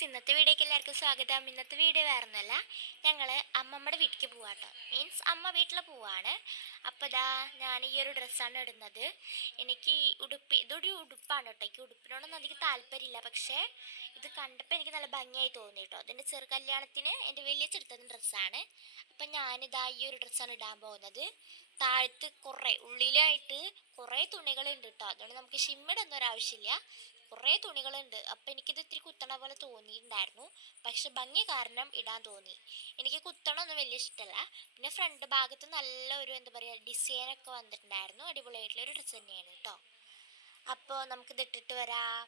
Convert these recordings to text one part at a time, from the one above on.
Guys, ഇന്നത്തെ വീഡിയോയ്ക്ക് എല്ലാവർക്കും സ്വാഗതം. ഇന്നത്തെ വീഡിയോ വേറൊന്നുമല്ല, ഞങ്ങൾ അമ്മമ്മയുടെ വീട്ടിലേക്ക് പോവാട്ടോ. മീൻസ് അമ്മ വീട്ടിൽ പോവാണ്. അപ്പോൾ ഇതാ ഞാൻ ഈ ഒരു ഡ്രസ്സാണ് ഇടുന്നത്. എനിക്ക് ഈ ഇതൊരു ഉടുപ്പാണ് കേട്ടോ. എനിക്ക് ഉടുപ്പിനോടൊന്നും അധികം താല്പര്യമില്ല, പക്ഷേ ഇത് കണ്ടപ്പോൾ എനിക്ക് നല്ല ഭംഗിയായി തോന്നി കേട്ടോ. അതിൻ്റെ ചെറു കല്യാണത്തിന് എൻ്റെ വലിയ ചെറുത്തത് ഡ്രസ്സാണ്. അപ്പം ഞാനിതാ ഈ ഒരു ഡ്രസ്സാണ് ഇടാൻ പോകുന്നത്. താഴത്ത് ഉള്ളിലായിട്ട് കുറേ തുണികളുണ്ട് കേട്ടോ. അതുകൊണ്ട് നമുക്ക് ഷിമ്മിടൊന്നും ഒരാവശ്യമില്ല. കുറേ തുണികളുണ്ട്. അപ്പം എനിക്കിത് ഇത്തിരി കുത്തണ പോലെ തോന്നിയിട്ടുണ്ടായിരുന്നു, പക്ഷെ ഭംഗി കാരണം ഇടാൻ തോന്നി. എനിക്ക് കുത്തണമൊന്നും വലിയ ഇഷ്ടമല്ല. പിന്നെ ഫ്രണ്ട് ഭാഗത്ത് നല്ല ഒരു എന്താ പറയുക ഡിസൈനൊക്കെ വന്നിട്ടുണ്ടായിരുന്നു. അടിപൊളിയായിട്ടുള്ളൊരു ഡ്രസ്സ് തന്നെയാണ് കേട്ടോ. അപ്പോൾ നമുക്കിത് ഇട്ടിട്ട് വരാം.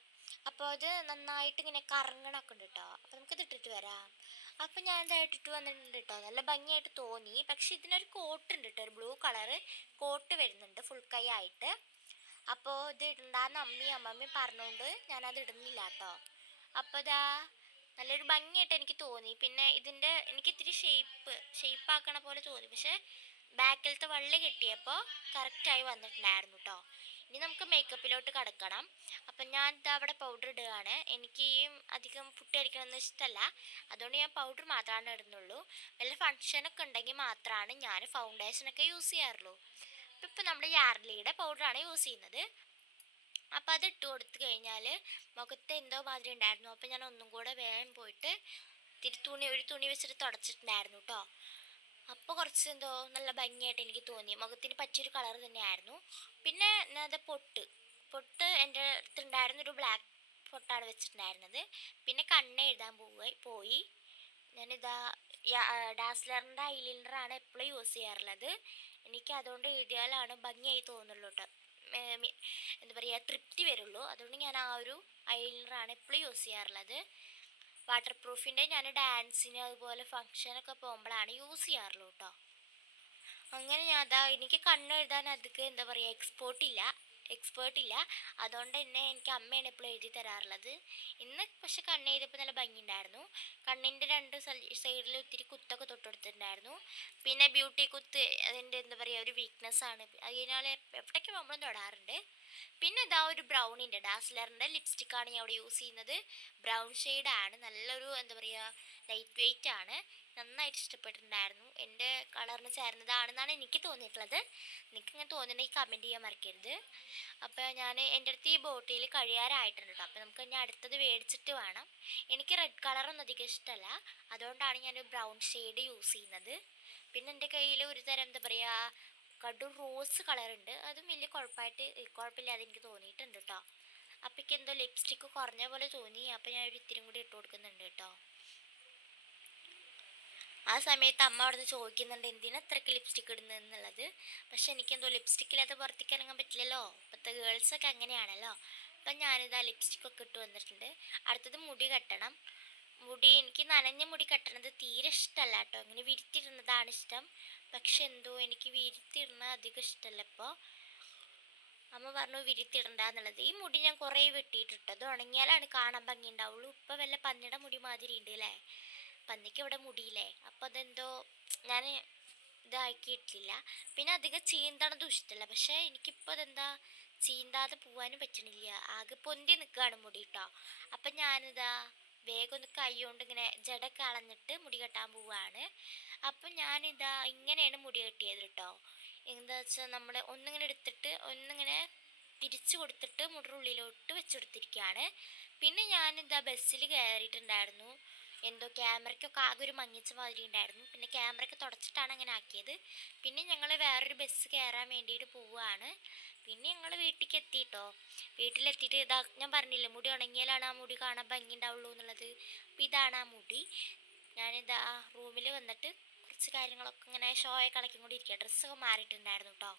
അപ്പോൾ അത് നന്നായിട്ട് ഇങ്ങനെ കറങ്ങണമൊക്കെ ഉണ്ട് കേട്ടോ. അപ്പോൾ നമുക്കിത് ഇട്ടിട്ട് വരാം. അപ്പം ഞാൻ ഇത് ഇട്ടിട്ട് വന്നിട്ടുണ്ട് കേട്ടോ. നല്ല ഭംഗിയായിട്ട് തോന്നി. പക്ഷെ ഇതിനൊരു കോട്ട് ഉണ്ട് കേട്ടോ, ഒരു ബ്ലൂ കളറ് കോട്ട് വരുന്നുണ്ട് ഫുൾ കൈ ആയിട്ട്. അപ്പോൾ ഇത് ഇടണ്ടാന്ന് അമ്മയും പറഞ്ഞുകൊണ്ട് ഞാനത് ഇടുന്നില്ല കേട്ടോ. അപ്പോൾ ഇതാ നല്ലൊരു ഭംഗിയായിട്ട് എനിക്ക് തോന്നി. പിന്നെ എനിക്ക് ഇത്തിരി ഷേപ്പാക്കണ പോലെ തോന്നി. പക്ഷേ ബാക്കിലത്തെ വള്ളി കെട്ടിയപ്പോൾ കറക്റ്റായി വന്നിട്ടുണ്ടായിരുന്നു കേട്ടോ. ഇനി നമുക്ക് മേക്കപ്പിലോട്ട് കിടക്കണം. അപ്പം ഞാൻ അവിടെ പൗഡർ ഇടുകയാണ്. എനിക്ക് ഈ അധികം പുട്ടി അടിക്കണമെന്ന് ഇഷ്ടമല്ല, അതുകൊണ്ട് ഞാൻ പൗഡർ മാത്രമാണ് ഇടുന്നുള്ളൂ. വല്ല ഫങ്ഷനൊക്കെ ഉണ്ടെങ്കിൽ മാത്രമാണ് ഞാൻ ഫൗണ്ടേഷനൊക്കെ യൂസ് ചെയ്യാറുള്ളൂ. ഇപ്പം നമ്മുടെ യാർലിയുടെ പൗഡറാണ് യൂസ് ചെയ്യുന്നത്. അപ്പോൾ അത് ഇട്ട് കൊടുത്തു കഴിഞ്ഞാൽ മുഖത്ത് എന്തോ മാതിരി ഉണ്ടായിരുന്നു. അപ്പോൾ ഞാൻ ഒന്നും കൂടെ വേഗം പോയിട്ട് ഒരു തുണി വെച്ചിട്ട് തുടച്ചിട്ടുണ്ടായിരുന്നു കേട്ടോ. അപ്പോൾ കുറച്ച് എന്തോ നല്ല ഭംഗിയായിട്ട് എനിക്ക് തോന്നി. മുഖത്തിന് പറ്റിയൊരു കളർ തന്നെയായിരുന്നു. പിന്നെ അത് പൊട്ട് എൻ്റെ അടുത്തുണ്ടായിരുന്നൊരു ബ്ലാക്ക് പൊട്ടാണ് വെച്ചിട്ടുണ്ടായിരുന്നത്. പിന്നെ കണ്ണ് എഴുതാൻ പോയി ഞാനിതാ ഡാസ്ലറിൻ്റെ ഐലൈനറാണ് എപ്പോഴും യൂസ് ചെയ്യാറുള്ളത്. എനിക്ക് അതുകൊണ്ട് എഴുതിയാലാണ് ഭംഗിയായി തോന്നുള്ളൂ കേട്ടോ. എന്താ പറയുക, തൃപ്തി വരുള്ളൂ. അതുകൊണ്ട് ഞാൻ ആ ഒരു ഐലൈനറാണ് എപ്പോഴും യൂസ് ചെയ്യാറുള്ളത്. വാട്ടർ പ്രൂഫിൻ്റെ ഞാൻ ഡാൻസിന് അതുപോലെ ഫങ്ഷനൊക്കെ പോകുമ്പോഴാണ് യൂസ് ചെയ്യാറുള്ളൂ കേട്ടോ. അങ്ങനെ എനിക്ക് കണ്ണെഴുതാൻ അധികം എന്താ പറയുക എക്സ്പേർട്ട് ഇല്ല. അതുകൊണ്ട് തന്നെ എനിക്ക് അമ്മയാണ് എപ്പോഴും എഴുതി തരാറുള്ളത്. ഇന്ന് പക്ഷെ കണ്ണെഴുതിയപ്പോൾ നല്ല ഭംഗിയുണ്ടായിരുന്നു. കണ്ണിൻ്റെ രണ്ട് സൈഡിൽ ഒത്തിരി കുത്തൊക്കെ തൊട്ടെടുത്തിട്ടുണ്ടായിരുന്നു. പിന്നെ ബ്യൂട്ടി കുത്ത് അതിൻ്റെ എന്താ പറയുക ഒരു വീക്ക്നെസ്സാണ്. അതിനാൽ എവിടേക്ക് പോകുമ്പോഴും തൊടാറുണ്ട്. പിന്നെ ഇതാ ഒരു ബ്രൗണിൻ്റെ ഡാസ്ലറിൻ്റെ ലിപ്സ്റ്റിക്കാണ് ഞാൻ അവിടെ യൂസ് ചെയ്യുന്നത്. ബ്രൗൺ ഷെയ്ഡാണ്. നല്ലൊരു എന്താ പറയുക ലൈറ്റ് വെയ്റ്റ് ആണ്. നന്നായിട്ട് ഇഷ്ടപ്പെട്ടിട്ടുണ്ടായിരുന്നു. എൻ്റെ കളറിന് ചേർന്നതാണെന്നാണ് എനിക്ക് തോന്നിയിട്ടുള്ളത്. നിങ്ങൾക്ക് ഇങ്ങനെ തോന്നുന്നുണ്ടെങ്കിൽ കമൻറ്റ് ചെയ്യാൻ മറക്കരുത്. അപ്പോൾ എൻ്റെ അടുത്ത് ഈ ബോട്ടിൽ കഴിയാറായിട്ടുണ്ട് കേട്ടോ. അപ്പോൾ നമുക്ക് ഇനി അടുത്തത് മേടിച്ചിട്ട് വേണം. എനിക്ക് റെഡ് കളറൊന്നും അധികം ഇഷ്ടമല്ല, അതുകൊണ്ടാണ് ഞാൻ ബ്രൗൺ ഷെയ്ഡ് യൂസ് ചെയ്യുന്നത്. പിന്നെ എൻ്റെ കയ്യിൽ ഒരു തരം എന്താ പറയുക കടു റോസ് കളറുണ്ട്. അതും വലിയ കുഴപ്പമില്ലാതെ എനിക്ക് തോന്നിയിട്ടുണ്ട് കേട്ടോ. അപ്പോൾ എന്തോ ലിപ്സ്റ്റിക്ക് കുറഞ്ഞ പോലെ തോന്നി. അപ്പോൾ ഞാൻ ഒരു ഇത്തിരി കൂടി ഇട്ട് കൊടുക്കുന്നുണ്ട് കേട്ടോ. ആ സമയത്ത് അമ്മ അവിടെ നിന്ന് ചോദിക്കുന്നുണ്ട് എന്തിനാ അത്രയ്ക്ക് ലിപ്സ്റ്റിക്ക് ഇടുന്നതെന്നുള്ളത്. പക്ഷെ എനിക്കെന്തോ ലിപ്സ്റ്റിക്കില്ലാതെ പുറത്തേക്ക് ഇറങ്ങാൻ പറ്റില്ലല്ലോ. ഇപ്പോഴത്തെ ഗേൾസൊക്കെ അങ്ങനെയാണല്ലോ. അപ്പം ഞാനിതാ ലിപ്സ്റ്റിക്കൊക്കെ ഇട്ട് വന്നിട്ടുണ്ട്. അടുത്തത് മുടി കെട്ടണം. എനിക്ക് നനഞ്ഞ മുടി കെട്ടണത് തീരെ ഇഷ്ടമല്ല കേട്ടോ. ഇങ്ങനെ വിരിത്തിടുന്നതാണ് ഇഷ്ടം. പക്ഷെ എന്തോ എനിക്ക് വിരിത്തിടുന്ന അധികം ഇഷ്ടമല്ല. ഇപ്പോൾ അമ്മ പറഞ്ഞു വിരിത്തിടണ്ടെന്നുള്ളത്. ഈ മുടി ഞാൻ കുറേ വെട്ടിയിട്ടിട്ട് അത് ഉണങ്ങിയാലാണ് കാണാൻ ഭംഗി ഉണ്ടാവുള്ളൂ. ഇപ്പം വല്ല പന്നിയുടെ മുടി മാതിരി ഉണ്ട് അല്ലേ. പന്നിക്ക് ഇവിടെ മുടിയില്ലേ. അപ്പോൾ അതെന്തോ ഞാൻ ഇതാക്കിയിട്ടില്ല. പിന്നെ അധികം ചീന്തണതും ഇഷ്ടമല്ല. പക്ഷേ എനിക്കിപ്പോൾ അതെന്താ ചീന്താതെ പോകാനും പറ്റണില്ല. ആകെ പൊന്തി നിൽക്കുകയാണ് മുടി കേട്ടോ. അപ്പം ഞാനിതാ വേഗം ഒന്ന് കൈ കൊണ്ട് ഇങ്ങനെ ജട കളഞ്ഞിട്ട് മുടി കെട്ടാൻ പോവുകയാണ്. അപ്പം ഞാനിതാ ഇങ്ങനെയാണ് മുടി കെട്ടിയത് കേട്ടോ. എന്താ വെച്ചാൽ നമ്മൾ ഒന്നിങ്ങനെ എടുത്തിട്ട് ഒന്നിങ്ങനെ തിരിച്ചു കൊടുത്തിട്ട് മുടിയുടെ ഉള്ളിലോട്ട് വെച്ചെടുത്തിരിക്കുകയാണ്. പിന്നെ ഞാനിതാ ബസ്സിൽ കയറിയിട്ടുണ്ടായിരുന്നു. എന്തോ ക്യാമറയ്ക്കൊക്കെ ആകെ ഒരു മങ്ങിച്ച മാതിരി ഉണ്ടായിരുന്നു. പിന്നെ ക്യാമറയൊക്കെ തുടച്ചിട്ടാണ് അങ്ങനെ ആക്കിയത്. പിന്നെ ഞങ്ങൾ വേറൊരു ബസ് കയറാൻ വേണ്ടിയിട്ട് പോവുകയാണ്. പിന്നെ ഞങ്ങൾ വീട്ടിലേക്ക് എത്തിയിട്ടോ. വീട്ടിലെത്തിയിട്ട് ഇതാ ഞാൻ പറഞ്ഞില്ലേ മുടി ഉണങ്ങിയാലാണ് ആ മുടി കാണാൻ ഭംഗി ഉണ്ടാവുള്ളൂ എന്നുള്ളത്. അപ്പോൾ ഇതാണ് ആ മുടി. ഞാനിതാ റൂമിൽ വന്നിട്ട് കുറച്ച് കാര്യങ്ങളൊക്കെ ഇങ്ങനെ ഷോയൊക്കെ കളക്കിക്കൊണ്ടിരിക്കുക. ഡ്രസ്സൊക്കെ മാറിയിട്ടുണ്ടായിരുന്നു കേട്ടോ.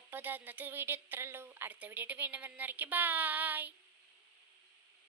അപ്പോൾ അത് ഇന്നത്തെ വീഡിയോ ഇത്രയുള്ളൂ. അടുത്ത വീഡിയോ ആയിട്ട് വീണ്ടും വരുന്നവരേക്ക് ബായ്.